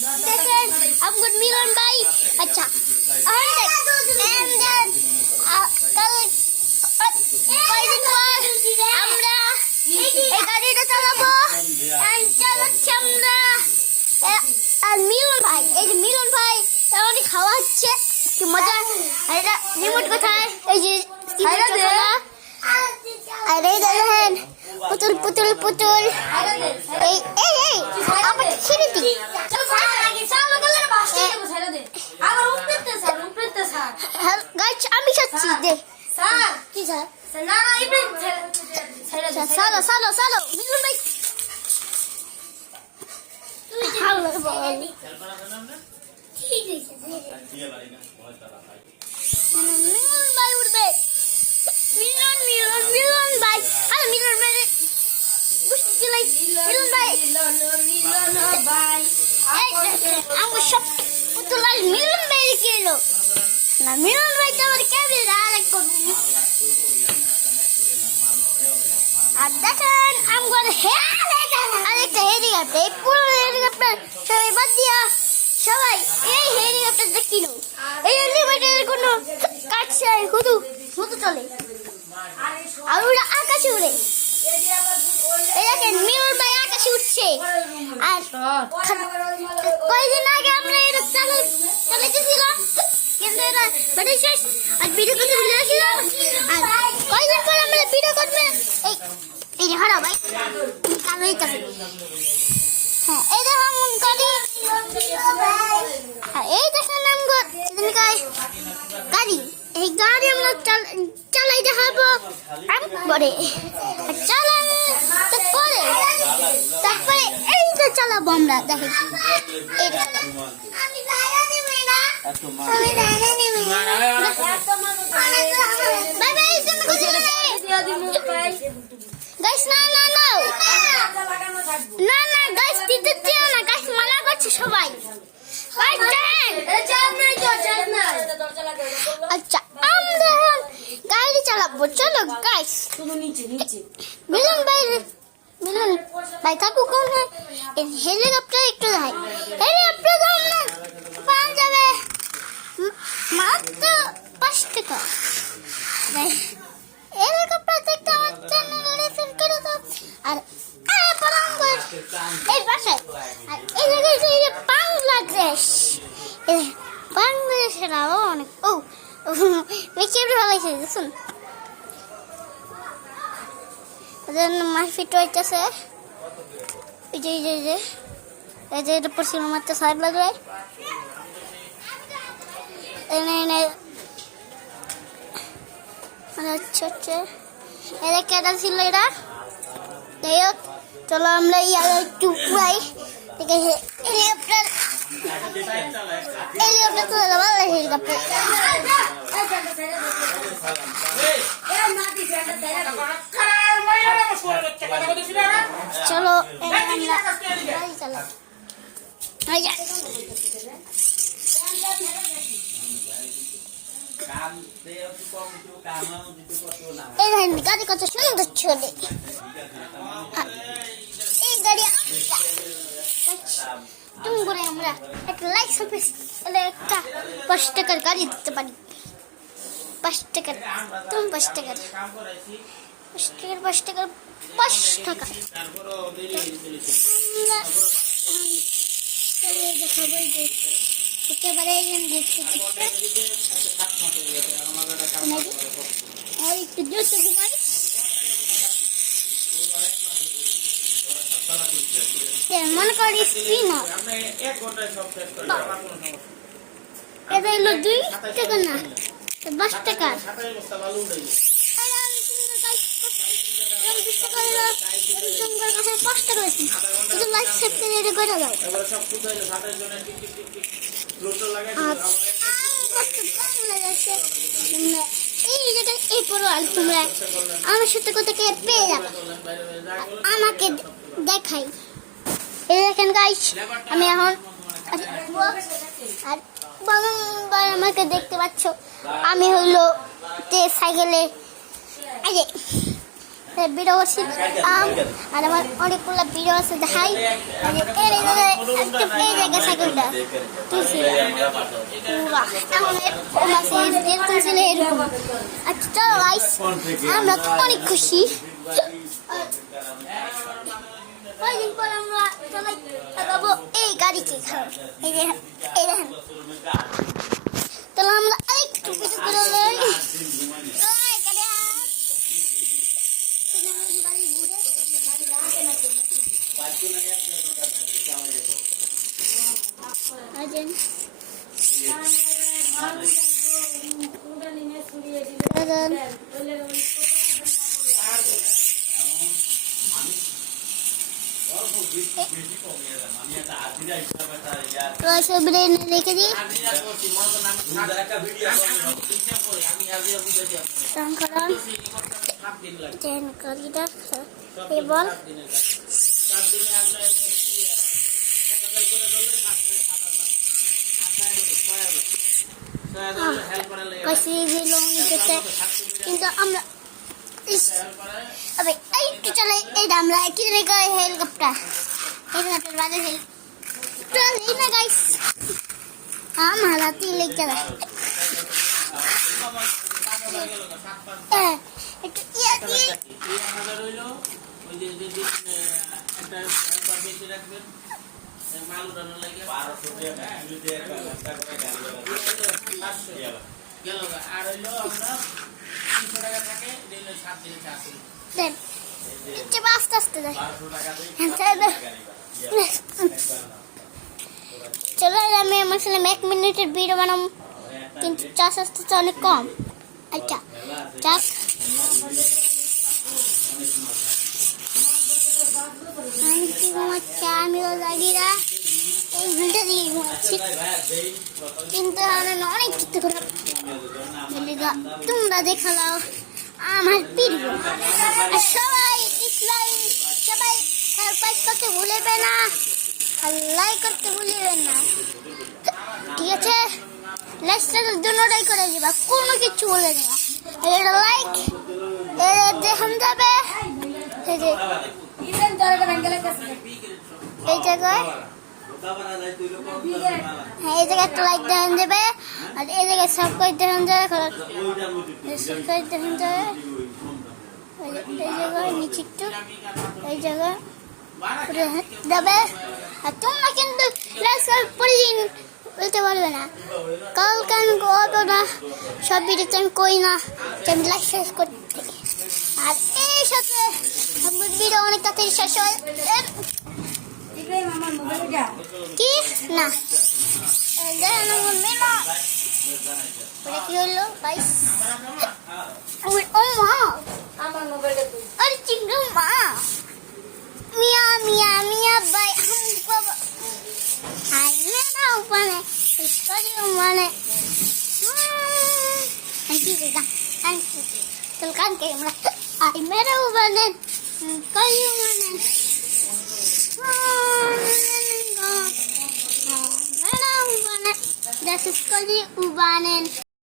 দেখেন আমগো মিলন ভাই আচ্ছা কয়দিন পর আমরা এই গাড়িটা চালাবো চালাচ্ছি আমরা আর মিলন ভাই এই যে মিলন ভাই আমাদের খাওয়া হচ্ছে কি মজা আর এটা রিমোট কোথায় এই যে আর এই দেখেন পুতুল পুতুল পুতুল এই এই এই আমার ছেড়ে দি গাছ আমি যাচ্ছি দে কি স্যার সালো সালো সালো মিলন ভাই মিলন ভাই উঠবে মিলন মিলন মিলন ভাই আর মিলন ভাই মিলন ভাই আমার সব পুতুল মিলন ভাই গেলো না মিলন ভাই তো আমার ক্যামেরা আরেক করবো আর দেখেন আমার আরেকটা হেলিকপ্টার এই পুরো হেলিকপ্টার সবাই বাদ দিয়া সবাই এই হেলিকপ্টারটা কিনো এই হেলিকপ্টারের কোনো কাটছে শুধু শুধু চলে আর ওরা আকাশে উড়ে এই দেখেন মিলন ভাই আকাশে উঠছে আর কয়েকদিন আগে আমরা এটা চালাইতেছিলাম কিন্তু এটা বেড়ে শেষ আর ভিডিও করতে ভুলে গেছিলাম আর কয়েকদিন পর আমরা ভিডিও করবে এই যে হারা ভাই কালো হইতেছে হ্যাঁ এই দেখুন গাড়ি আর এই দেখেন আমগো গাড়ি এই গাড়ি আমরা চালাই দেখাবো পরে চালানো তারপরে এইটা চালাবো আমরা দেখেন গাইস না না না না না গাইস দিতে দিও না গাইস মানা করছে সবাই আচ্ছা আমরা গাড়ি চালাবো চলো গাইস মিলন ভাই কাকু কোন হেলিকপ্টার একটু যাই হেলিকপ্টার দাম না পাওয়া যাবে মাত্র 5 টাকা হেলিকপ্টার দেখতে আমার চ্যানেলে ফোন করে দাও আর এই পাশে আর এই জায়গায় বাংলাদেশের আরো অনেক বেশি ভালো লাগছে দেখুন মারপিট হইতেছে এই যে এই যে এটা পশ্চিম মাত্র সাইড লাগবে আচ্ছা আচ্ছা এটা কেটা ছিল এটা যাই হোক চলো আমরা একটু পুরাই ঠিক আছে হেলিকপ্টার তুলে দেবো হেলিকপ্টার চলো গাড়ি চালাই গাড়ি কত সুন্দর চলে এই গাড়ি তুমি করে আমরা একটা লাইক সার্ভিস একটা 5 টাকার গাড়ি দিতে পারি 5 টাকার তুমি 5 টাকার 5 টাকার একেবারে আর একটু জোরে ঘুমাই মনে করি স্পিনার এটা হলো 2 টাকা না 5 টাকা তোমরা আমার সাথে কোথাকে পেয়ে যাবে আমাকে দেখাই এই দেখেন গাইস আমি এখন আর আমাকে দেখতে পাচ্ছ আমি হইলো সাইকেলে ভিডিও করছি আর আমার অনেকগুলো ভিডিও আছে দেখাই এই জায়গায় সাইকেলটা আচ্ছা চলো গাইস, আমরা তো অনেক খুশি। কয়েকদিন পর আমরা সবাই লাগাবো এই গাড়িকে খাবো। এই দেখেন তাহলে আমরা আরেকটু কিছু করে লই। রেখে দিই বল কিন্তু আমরা একটু চলে এই আমরা কি হেলিকপ্টার হেলিকপ্টার বাদে হেলিকপ্টার না গাইস আমার হাতে লেগে যায় একটু ইয়া দিয়ে আস্তে আস্তে চলো আমি আমার সাথে 1 মিনিটের ভিডিও বানাবো, কিন্তু চাষ আসতে তো অনেক কম। আচ্ছা চাষ আমিও জাগিরা এই ভিডিও দিয়ে ঘুমাচ্ছি, কিন্তু অনেক কিছু করে তোমরা দেখালাও আমার ভিডিও। আর সবাই সবাই সাবস্ক্রাইব করতে ভুলবে না, আর লাইক করতে ভুলবেন না, ঠিক আছে? লাইকটার জন্যটাই করে দিবা, কোনো কিছু বলে দেবা। এটা লাইক দেখান যাবে এই জায়গায়, হ্যাঁ এই জায়গায় একটা লাইক দেখান যাবে, আর এই জায়গায় সাবস্ক্রাইব দেখান যাবে, সাবস্ক্রাইব দেখান যাবে এই জায়গায় নিচে একটু এই জায়গায় দেবে। আর তোমরা কিন্তু প্রতিদিন বলতে পারবে না, কালকে আমি করবো না, সব ভিডিওতে আমি করি না, আমি লাইক শেষ করতে থাকি। আর এই সাথে ভিডিও অনেক তাড়াতাড়ি শেষ হয় কি না কি হলো গাইস? ও মা আরে চিংড়ি মা মিয়া মিয়া মিয়া বাই বাবা হাই মেরা উপরে ইসকারি মানে কি কইতা আন্টি চল কান কে আমরা হাই মেরা উপরে কই মানে মেরা উপরে das ist Kali Ubanen.